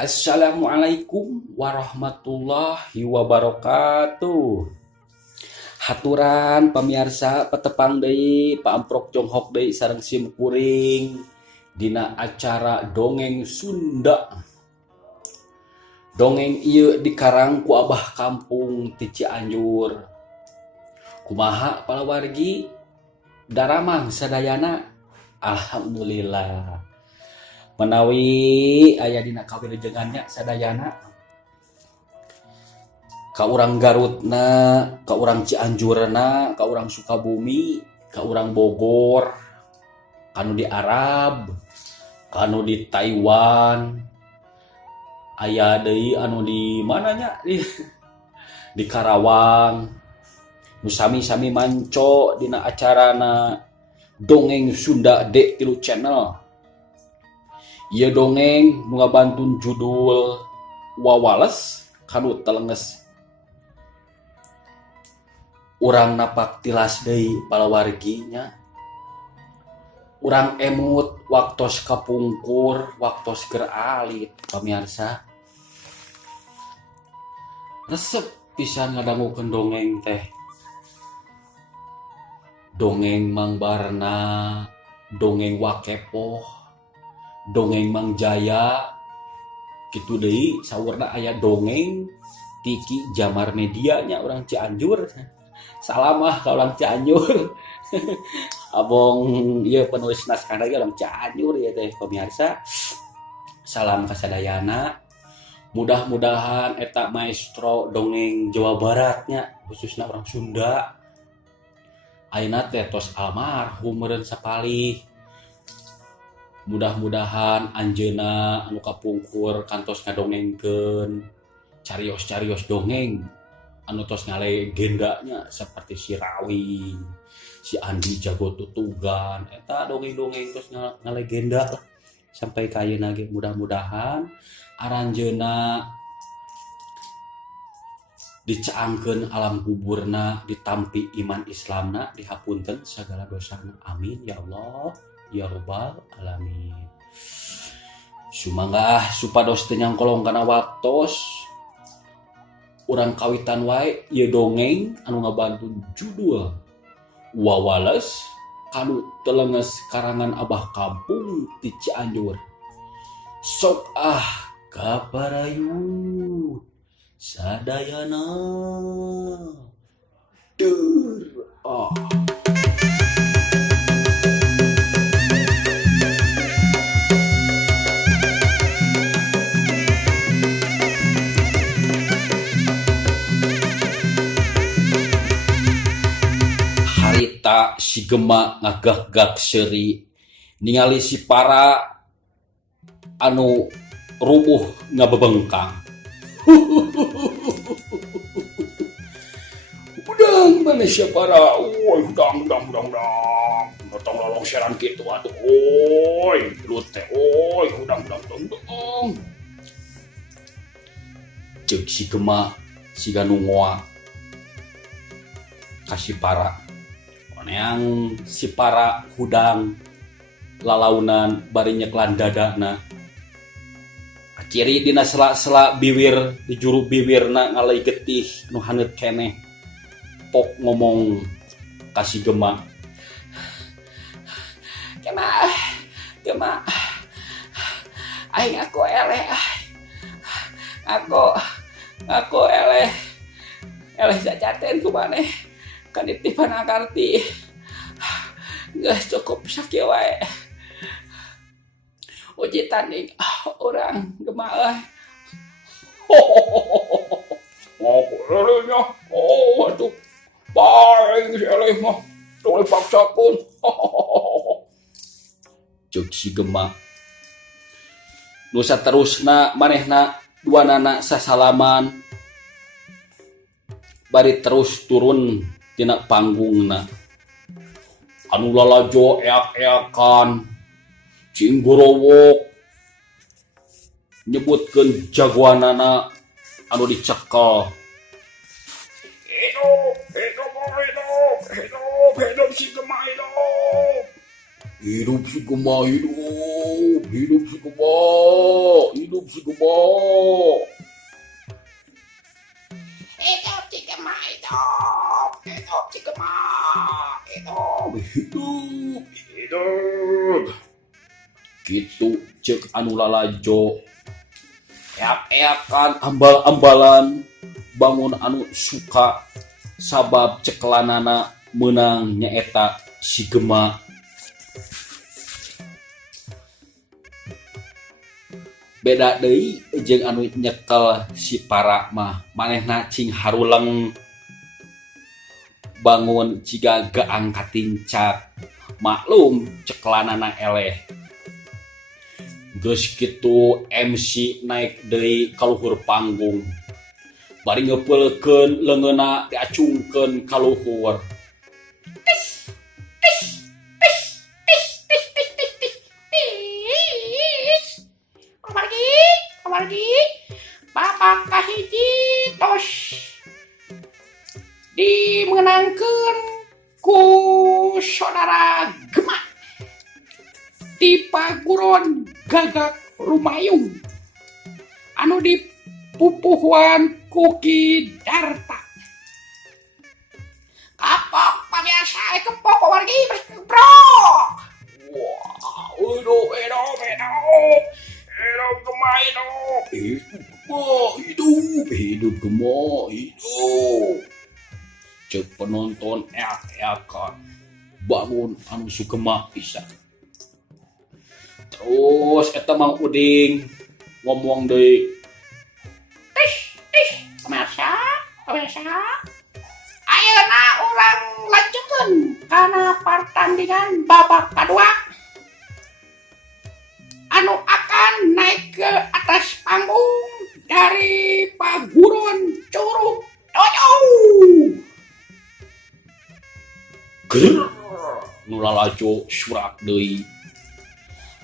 Assalamualaikum warahmatullahi wabarakatuh. Haturan pamirsa petepang deui paamprok jonghok deui sareng sim kuring dina acara dongeng Sunda. Dongeng ieu dikarang ku Abah Kampung ti Cianjur. Kumaha palawargi? Daramang sadayana? Alhamdulillah. Menawi aya dina kawilujengannya sadayana ka urang Garutna, ka urang Cianjurna, ka urang Sukabumi, ka urang Bogor, kanu di Arab, kanu di Taiwan, aya deui anu di mananya di Karawang, nu sami-sami manco dina acarana Dongeng Sunda D3 Channel. Ieu dongeng nu ngabantun judul Wawales kanu telenges. Urang napak tilas deui palawarginya. Urang emut waktos kapungkur, waktos keur alit pamirsa. Resep pisan ngadangukeun dongeng teh. Dongeng Mang Barna, dongeng Wakepoh, dongeng Mang Jaya, kitu deui saurna aya dongeng Tiki Jamar Medianya urang Cianjur. Salamah ka urang Cianjur. Abong ieu penulis naskah ge urang Cianjur ya teh pemirsa. Salam ka sadayana. Mudah-mudahan eta maestro dongeng Jawa Baratnya khususna urang Sunda. Ayeuna teh tos almarhum meureun sapalih. Mudah-mudahan anjeunna anu kapungkur kantos ngadongengkeun carios-carios dongeng anu tos ngalegendanya seperti si Rawi, si Andi Jago Tutugan, eta dongeng-dongeng tos ngalegenda lah sampai ka ayeuna ge. Mudah-mudahan aranjeunna dicaangkeun alam kuburna, ditampi iman Islamna, dihapunten sagala dosana. Amin ya Allah ya Rabbal alamin. Sumangga supados teu nyangkolong kana waktos urang kawitan wae ieu dongeng anu ngabantun judul Wawales kanu telenges karangan Abah Kampung ti Cianjur. Sok kabarayut sadayana harita si Gema ngagak-gak seuri ningali si para anu rubuh ngabebengkang. Udang mana siapa para, udang, datang lolong seran gitu atuh, lute, udang. Cek si Gema, si Ganungoa, kasih para, yang si para hudang lalaunan bari nyeklan dadana. Ciri dina sela-sela bibir di juru bibirna ngalai getih nu haneut keneh. Pok ngomong kasih Gema. Gema. Aing aku eleh. Aku eleh. Eleh jajaten ku maneh. Kanitipan akarti. Geus cukup sakieu wae. Uji tanding orang Gema aku elehnya aduh paling si eleh mah tong dipaksakeun ceuk si Gema. Nu saterusna manehna duanana sasalaman bari terus turun tina panggungna. Anu lalajo eak-eakan cing gorowok nyebutkeun jagoanana anu dicekel. Hidup si Gema hidup. Hidup si Gema hidup. Hidup si Gema. Hidup si Gema. Hidup si Gema hidup. Hidup si Gema. Hidup. Hidup. Hidup. Gitu cek anu lalajo. Eak-eakan ambal-ambalan bangun anu suka sabab ceklanana menang nyaeta si Gema. Beda deui jeung anu nyekel si Para mah manehna cing haruleng bangun ciga gaang katincak. Maklum ceklanana eleh. Geus kitu MC naik deui ka luhur panggung. Bari ngepelkeun leungeunna diacungkeun ka luhur. Kamargi, bapak kahiji tos dimenangkeun ku saudara Gema di paguron Gagak Rumayung anu dipupuhuan Kuki Darta. Kapok pabiasa kepok kamargi bro. Wah, hidup Gema hidup. Hidup Gema hidup. Cek penonton eak-eakan bangun anu sugema pisan. Terus eta Mang Uding ngomong deui. Pemirsa. Ayeuna urang lanjutkeun kana pertandingan babak kedua. Anu akan naik ke atas panggung dari paguron Curug Toyo. Ger, nu lalajo surak deui.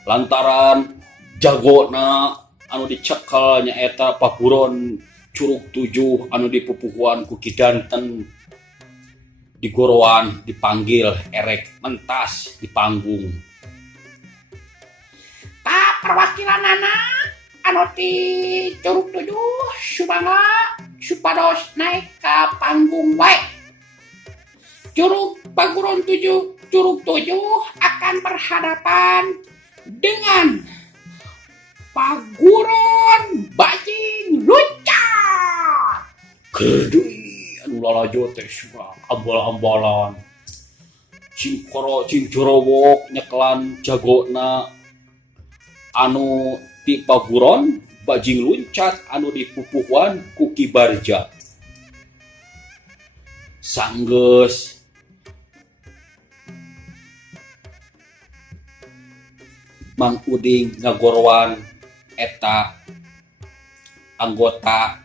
Lantaran jagona anu dicekel nyaeta paguron Curug 7 anu dipupuhuan ku Kidanten digoroan dipanggil erek mentas di panggung. Perwakilanana anu ti Curug 7 subangga supados naik ka panggung wae. Paguron 7 Curug 7 akan berhadapan dengan paguron Bajing Luncat. Gedui anu lalajo teh surak ambal-ambalan. Cing jorowok nyeklan jagona anu ti paguron Bajing Luncat anu dipupuhuan ku Ki Barja. Sanggeus Mang Uding ngagorowan eta anggota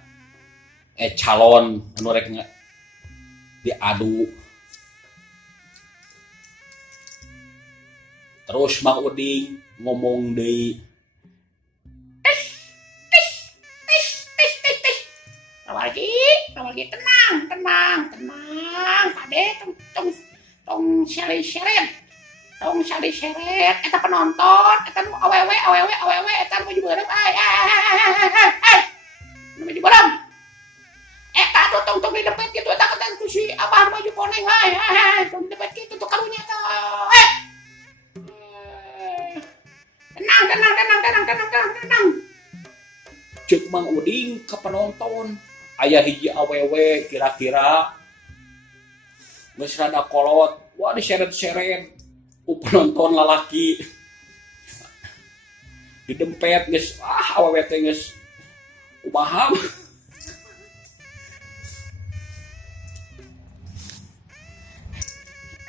calon anu rek diadu. Terus Mang Uding ngomong deui. Kamargi tenang. Kade tong seri-seret. Eta penonton, eta nu awewe eta nu maju bareng. Nu maju bareng. Eta tuh tong di depet kitu eta kata ku si Abah maju koneng tong di depet kitu tuh karunya tuh. Tenang. Cek Mang Uding ke penonton. Aya hiji awewe kira-kira geus rada kolot. Wah diseret-seret ku penonton lalaki. Didempet geus awewe teh geus kumaha.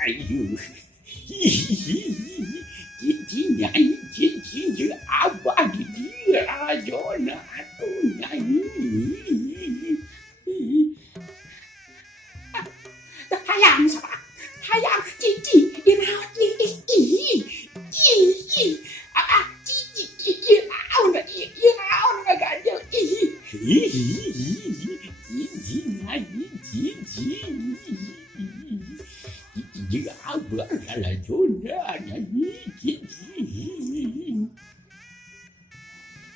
Ayo. Cincin abah di dia ajona atuh nyanyi. Jika abah adalah jodoh,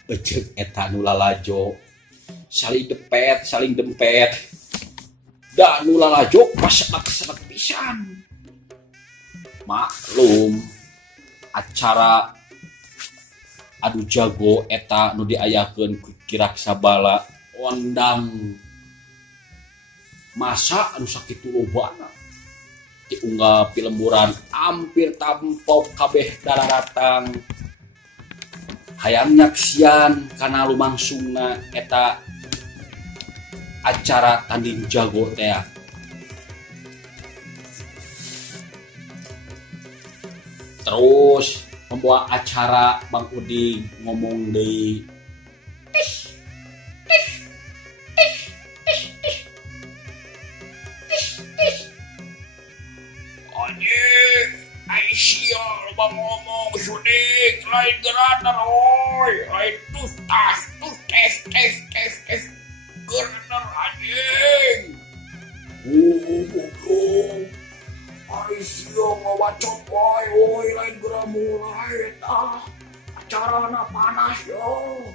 becek eta nu lalajo saling dempet da nu lalajo pasenak pisan. Maklum acara adu jago eta nu diayakeun ku Kirak Sabala ondang masa anu sakitu lobana diunggah pilemburan hampir tampok kabeh dalaratang hayang nyaksian kana lumangsungna eta acara tanding jago teh. Terus membawa acara Bang Uding ngomong deui. Anjing, Aisyah loba ngomong syuting lain geraner oi, lain tus tes geraner anjing. Goblok. Aisyah ngawacot wae oi lain geura mulai tah. Acarana panas yo.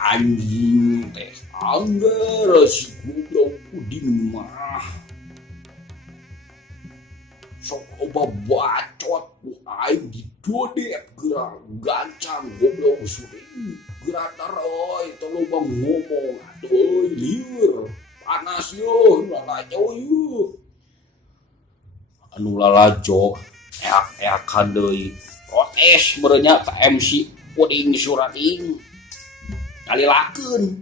Anjing teh anggar si goblok Uding mah. Sok oba bacot ku aing didodep geura gancang goblok syuting. Geura oi tolong bang ngomong atuh lieur. Panas yo, lalajo yo. Anu lalajo, eak-eakan deui. Protes merenya ka MC Uding Surating. Kalilakeun.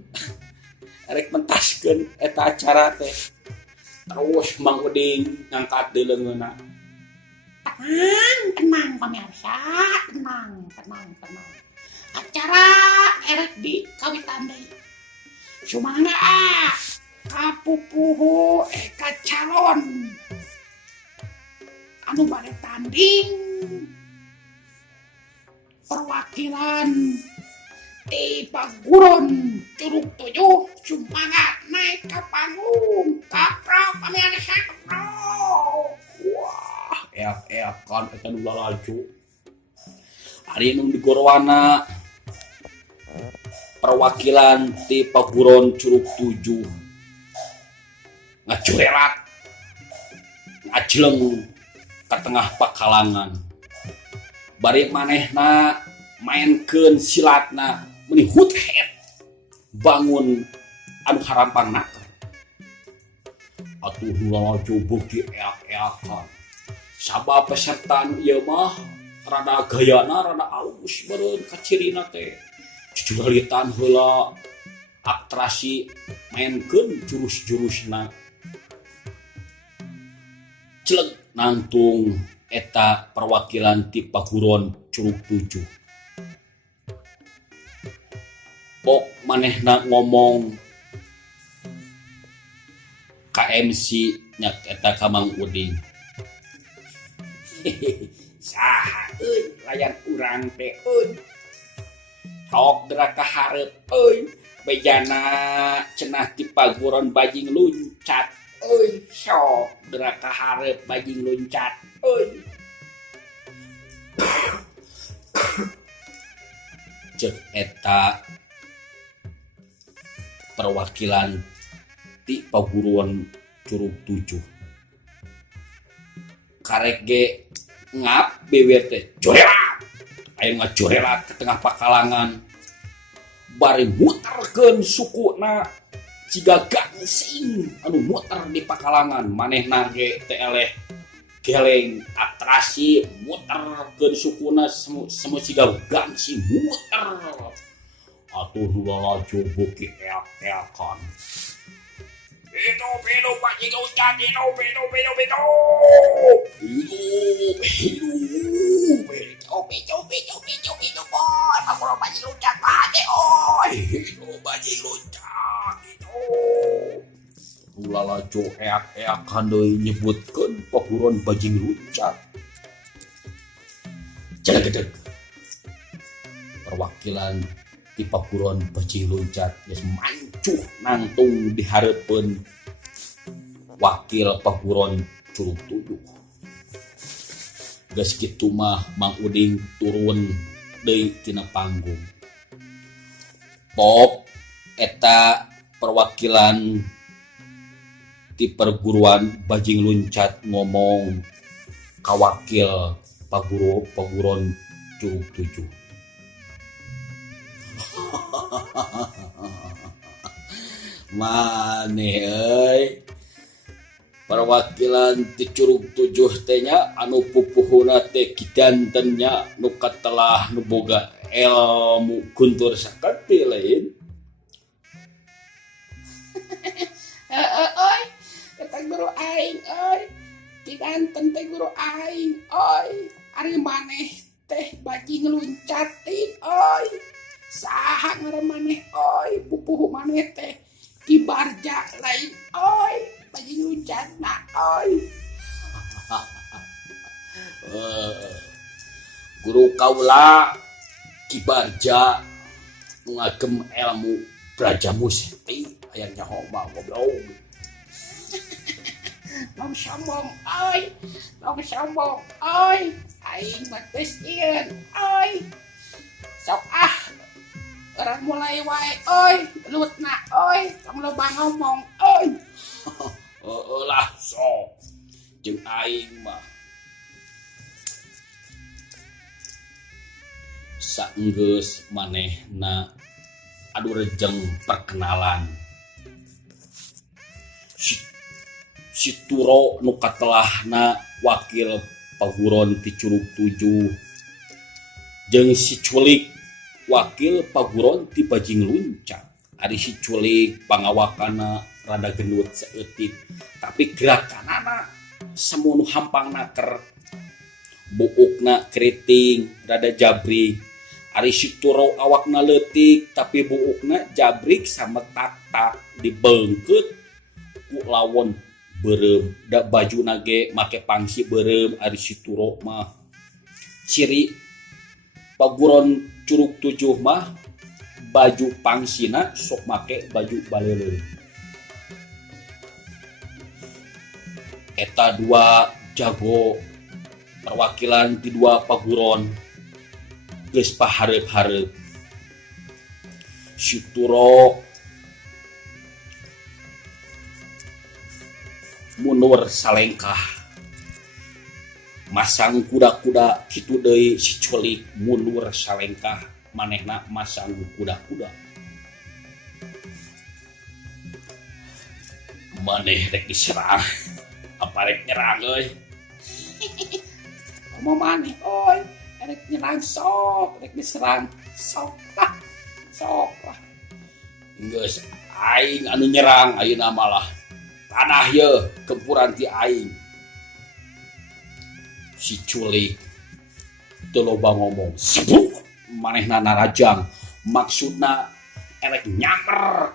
Arek mentaskeun eta acara teh. Terus Mang Uding ngangkat deui leungeunna. Tenang pemirsa, tenang. Acara erek di kawitan deui. Sumangga kapupuhu eka calon anu bade tanding perwakilan di Paguron Curug 7 Sumangga naik ke panggung kaprok pemirsa kaprok. Wah, eak-eakan eta nu lalajo. Ari nu digorwana perwakilan ti Paguron Curug 7 ngacurelat ngajleng ka tengah pakalangan bari manehna mainkeun silatna meuni hut head bangun anu harampangna atuh lalajo beuki eak-eakan sabab peserta anu ieu mah rada gayana rada alus beureun ka cirina teh jujuralitan heula atraksi mainkeun jurus-jurusna celeg nangtung eta perwakilan ti Paguron Curug 7. Pok manehna ngomong KMC nyak eta ka Mang Uding. Saha euy layan urang teh euy. Sok dera ka hareup euy. Bejana cenah ti Paguron bajing luncat. Euy, sok dera ka hareup bajing luncat. Euy. Cek eta perwakilan ti Paguron Curug 7. Karek ge ngap bewer teh jorelat. Aya ngajorelat ke tengah pakalangan. Bari muterkeun sukuna ciga gansing anu muter di pakalangan manehna ge teh eleh geleng atraksi muterkeun sukuna semu ciga gansing muter atuh nu lalajo beuki eak-eakan. Hidup bajing loncat, hidup. Hidup, boy. Aku bajing loncat pade, oi. Hidup bajing loncat, hidup. Lalajo eak-eakan deui nyebutkeun Paguron bajing loncat. Jalegedeg. Perwakilan ti paguron bajing loncat geus mancuh nangtung di hareupeun wakil paguron Curug Tujuh. Geus kitu mah Mang Uding turun deui tina panggung. Pop eta perwakilan ti perguruan bajing loncat ngomong ka wakil paguron Curug Tujuh. Maneh euy, perwakilan ti Curug Tujuh teh nya anu pupuhuna teh kidanten nya nu katelah nu boga ilmu guntur sakati lain. Oi, kata guru aing, oi. Kidanten teh guru aing, oi. Ari maneh teh bajing luncatin, oi. Saha ngaran maneh, oi. Pupuh maneh teh Kibarja lain, oi. Bajing luncatna, oi. Guru kaula Kibarja ngagem ilmu Braja Musti aya nyaho mah goblok. Long sombong, oi. Long sombong, oi. Aing mah geus nyieun, oi. Sok orang mulai wae, oi. Lutna, oi. Tong loba ngomong, oi. Lah sok jeung aing mah saenggeus manehna adu rejeng perkenalan. Si Turo nu katelahna wakil paguron ti Curug Tujuh jeung si Culik wakil paguron ti bajing luncat. Ari si Culik pangawakana rada gendut saeutik tapi gerakanana semu nu hampangna ker buukna keriting rada jabrik. Ari si Turo awakna leutik tapi buukna jabrik sametak-tak dibeungkeut ku lawon beureum. Da bajuna ge make pangsi beureum. Ari si Turo mah ciri paguron Curug Tujuh mah baju pangsina sok make baju baleuleum. Eta dua jago perwakilan ti dua paguron geus pahareup-hareup. Si Turo mundur salengkah masang kuda-kuda kitu deui si Culik mundur salengkah manehna masang kuda-kuda. Maneh rek diserang apa rek nyerang euy? Komo maneh, oi. Rek nyerang sok, rek diserang sok lah. Sok lah. Geus aing anu nyerang ayeuna malah tanah ye gempuran ti aing. Si Culik teu loba ngomong. Sebuk manehna narajang. Maksudna erek nyamer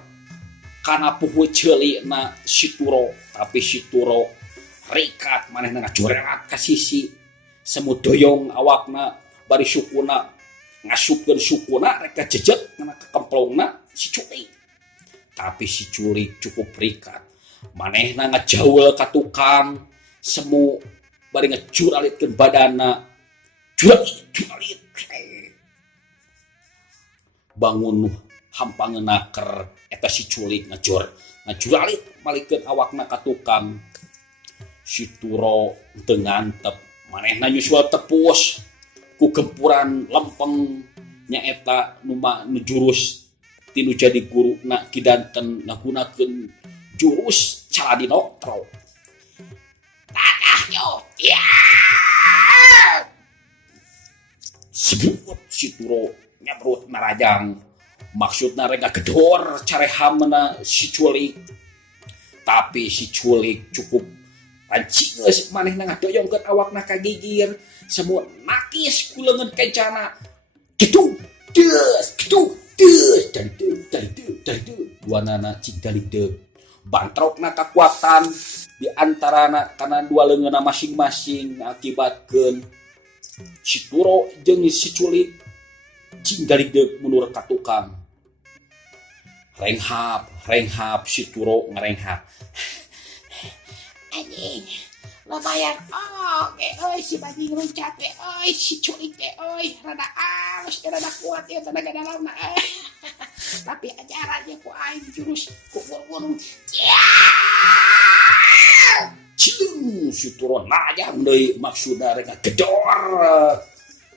kana puheuh ceulikna si Turo, tapi si Turo rikat manehna ngajorelat ka sisi. Semu doyong awakna bari sukuna ngasupkeun sukuna rek kajejet kana kemplongna si Culik. Tapi si Culik cukup rikat. Manehna ngajaul ka tukang semu bari ngecuralitkeun badanna. Curalit. Bangun hampangeuna keur eta si Culik ngajuralit malikeun awakna ka tukang. Si Turo teu ngantep. Manehna nyusul tepus ku gempuran lempeng nyaeta nu jurus tinu jadi guruna kidanten ngagunakeun jurus Caladinokro. Tanah yo. Ya. Sebut si Turo nyabrut narajang. Maksudna rek ngagedor carehamna si Culik. Tapi si Culik cukup pancinggeus manehna ngadoyongkeun awakna ka gigir. Semua nakis ku leungeun kencana. Kitu, deus, dari duanana cing dalideu. Bantrokna kakuatan di antarana kana dua leungeunna masing-masing ngakibatkeun si Turo jeung si Culik cing dalideu mundur ka tukang. renghap situro ngarenghap. Anjing lumayan oke euy si bajing loncat teh euy si culik teh euy rada alus rada kuat ya tenaga dalamna tapi ajarannya ku aing jurus ku gunung Cilung situro najang deui maksudna rek gedor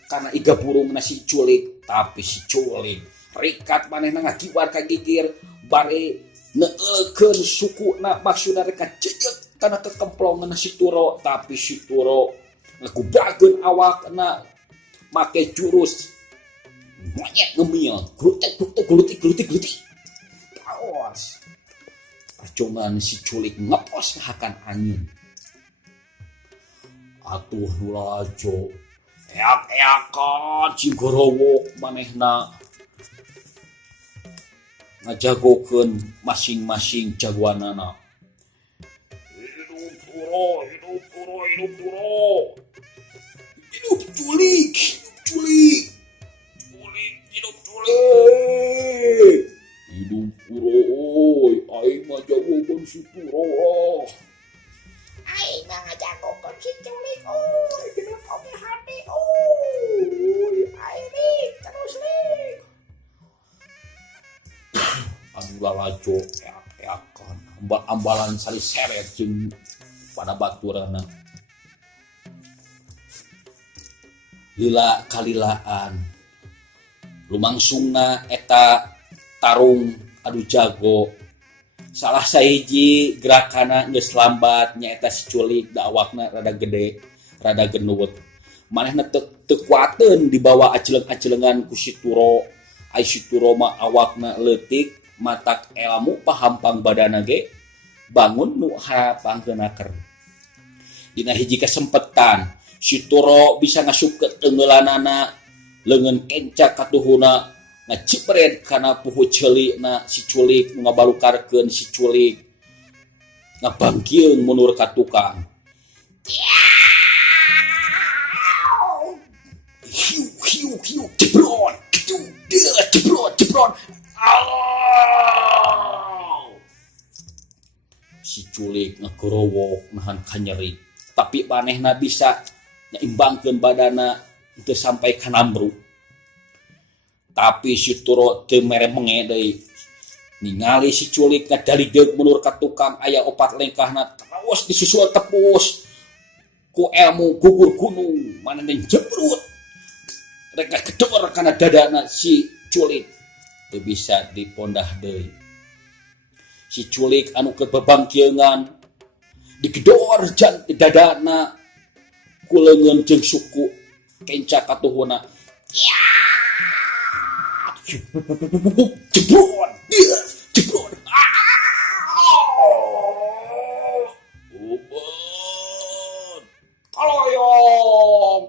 karena iga burung si culik tapi si culik rikat manehna ngakibar ka gigir bare neulkeun sukuna maksudna rek jejet karena kekemplongan si turo tapi si turo ngagubrageun awakna make jurus monyet ngemil glutik awas percungan si culik ngepos ngahakan angin atuh lulajo eak-eakan cigorowok manehna ngajagokeun masing-masing jagoanana. Hidup culik, hidup puro, aing mah jagokeun si puro. aing mah ngajagokeun si culik hidup oge hati aing nih terus nih Anu lalajo eak-eakan ambalan sari seret jeung pada baturana lila kalilaan lumangsungna eta tarung adu jago salah sahiji gerakana geus lambat nyaeta si culik da awakna rada gede rada genut manehna teu kuateun dibawa aceleng-acelengan ku si turo ai si turo mah awakna leutik matak ilmu pahampang badana ge bangun nu harapangkeunaker dina hiji kasempetan si turo bisa ngasup ke teunggelanana leungeun kenca katuhuna ngacipret kana puhu ceulina si culik ngabalukarkeun si culik ngabangkieung mundur ka tukang hiu jebrot jebrot si culik ngagorowok nahan kanyeri tapi manehna bisa nyaimbangkeun badana teu sampai ka namru tapi si turo teu mere menge deui ningali si culik ngadaligdeug mundur ka tukang aya opat lengkahna terus disusul tepus ku ilmu gugur gunung manehna jebrut rek gedor kana dadana si culik teu bisa dipondah deui si culik anu keur babangkieungan digedor jan di dadana ku leungeun jeung suku kenca katuhuna jebrot ubon kaloyong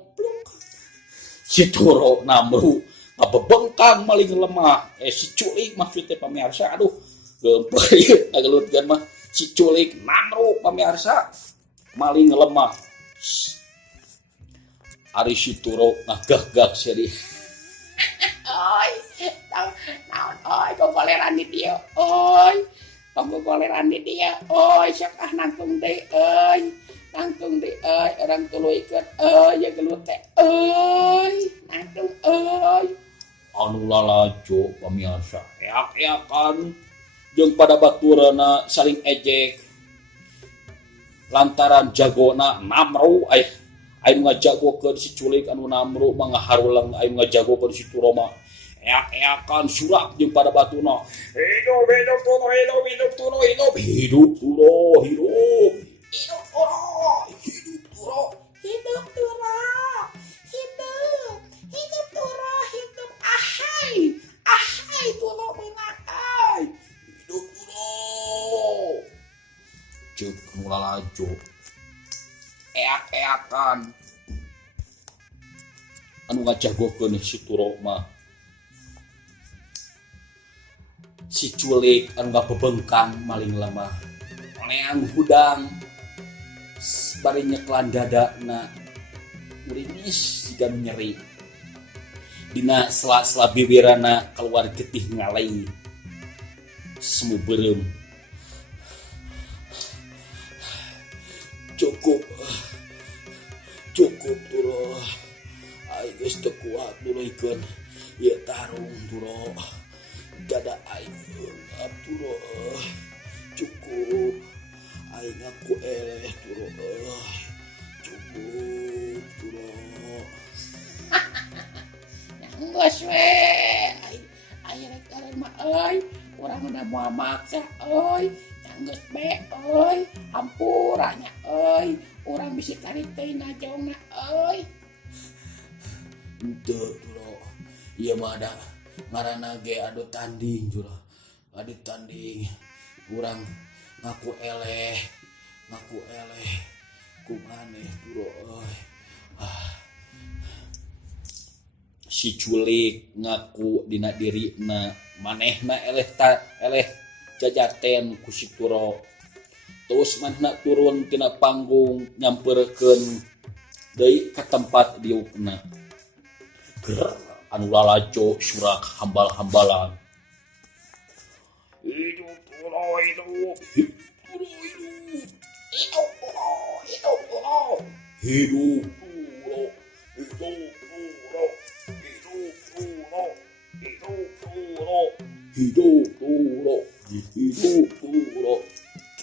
si turo namru ngabebengkang maling lemah si culik maksudnya pamirsa aduh geumpeur ieu ngagelutkeun mah si culik namru pamirsa maling lemah ari si turo ngagah-gah seri oi naon oi gogoleran di dieu oi gogoleran di dieu oi sok nangtung deui orang tuluikeun ya gelut teh nangtung anu lalajo pamirsa eak-eakan jeung pada baturana saling ejek lantaran jagona namru aya ngajagokeun si culik anu namru mah ngaharulang aya ngajagokeun si turo mah eak-eakan surak jeung pada batuna hidup ahai turo meunang hidup jeung anu lalajo eak-eakan anu ngajagokeun si turo mah si culik anu ngabebengkang maling lemah neang hudang bari nyeklan dadana merinis siga nyeri dina sela-sela bibirana keluar getih ngalai semu berem. Cukup turo. Aing geus teu kuat nuluykeun ieu tarung turo. Dada aing eungap turo. Cukup. Aing ngaku eleh turo. Cukup turo. Geus we. Aya rek kalian mah euy. Urang udah moal maksa euy. Geus be euy. Hampura nya euy. Urang bisi tarik teuing najongna euy. Henteu turo. Ieu mah ada ngaranna ge adu tanding turo. Adu tanding. Urang ngaku eleh. Kumaneh turo euy. Si culik ngaku dina dirina manehna eleh jajaten ku si turo. Terus manehna turun tina panggung nyampeurkeun deui ka tempat diukna. Anu lalajo surak hambal-hambalan. Hidup turo, hidup. Hidup turo.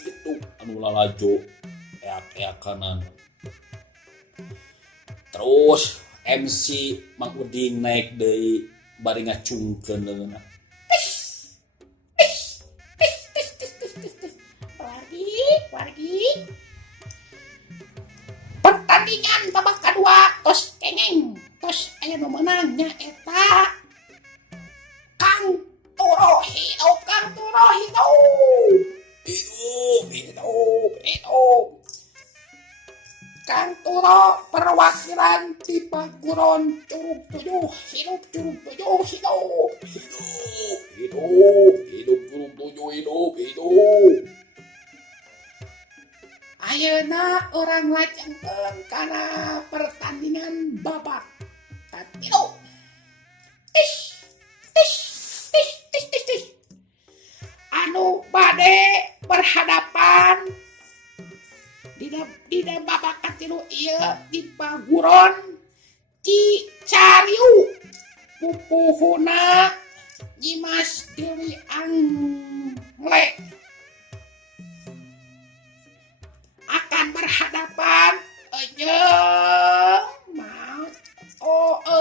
Gitu anu lalajo eak-eakanan. Terus MC Mang Uding naik deui bari ngacungkeun leungeunna. Wargi. Pertandingan babak kedua tos kengeng. Tos aya nu meunang nya eta Kang Turo hidup. Kang Turo perwakilan ti Paguron Curug Tujuh hidup. Curug Tujuh. Ayeuna orang lajengkeun kana pertandingan babak katilu. Anu bade berhadapan dina babak katilu ieu di Paguron Cicariu. Pupuhuna Nyimas Dewi Angle akan berhadapan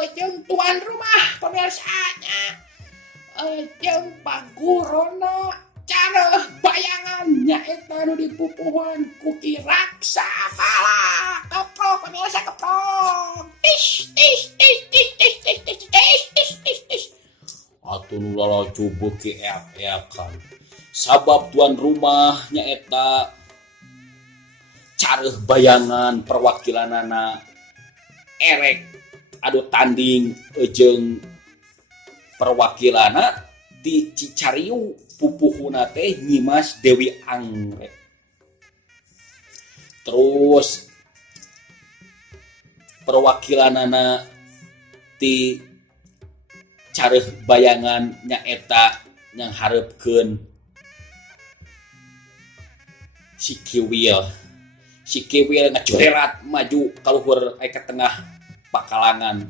jeung tuan rumah pemirsanya jeung Pagurona Careuh bayangan nyaeta nu dipupuhan ku Ki Raksakala. Keprok pemirsa keprok. Atuh nu lalajo beuki eak-eakan. Sabab tuan rumah nyaeta Careuh bayangan perwakilanana erek adu tanding jeung perwakilana di Cicariu pupuhuna teh Nyimas Dewi Anggrek. Terus perwakilanana ti Careuh bayangan nyaeta yang hareupeun si Kiwil ngajorerat maju kaluhur aya ka tengah pakalangan.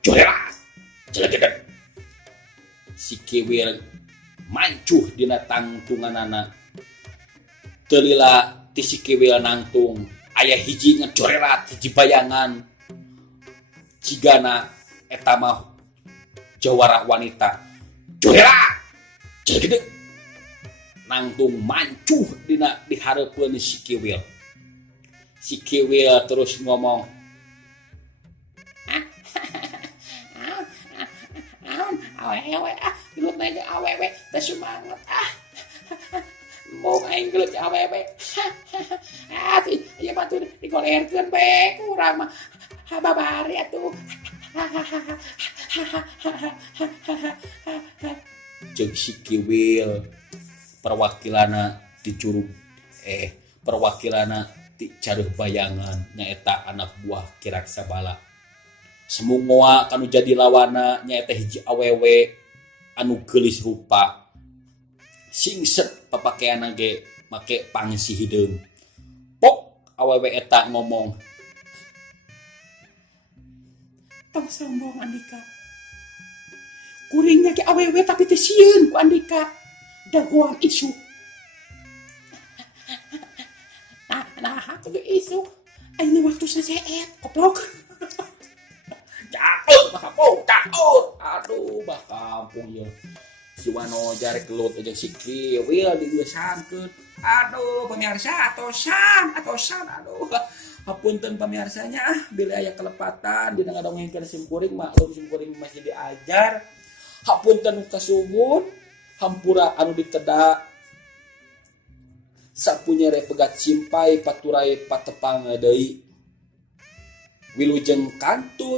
Jorerat celegedeg. Si Kiwil mancuh dina tangtunganana. Teu lila ti si Kiwil nangtung aya hiji ngajorerat hiji bayangan. Cigana eta mah jawara wanita. Jorerat celegedeg. Nangtung mancuh dina dihareupeun si Kiwil. Si Kiwil terus ngomong, awewe gelut aja awewe teu semangat mung aing gelut awewe ieu mah tuh digolerkeun be urang mah hababari atuh jeung si Kiwil perwakilana ti Careuh bayangan nyaeta anak buah Ki Raksabala. Semungoa kanu jadi lawana nyaeta hiji awewe anu geulis rupa. singset papakaian ge make pangsi hideung. Pok awewe eta ngomong, tong sombong Andika. Kuringnya ke awewe tapi teu sieun ku Andika. Daguan isu. Nah, aku ge isu. Ayeuna waktu saseet, goblok. caut aduh bah kampung ya si Wano jarek gelut aja si Kiwil digeusangkeun. Aduh pemirsa atosan aduh hapunten pamirsanya bila aya kelepatan dina ngadongengkeun sim kuring maklum sim kuring masih diajar. Hapunten kasuhun hampura anu dikedak sapunyere pegat simpai paturai patepang deui wilujeng kantun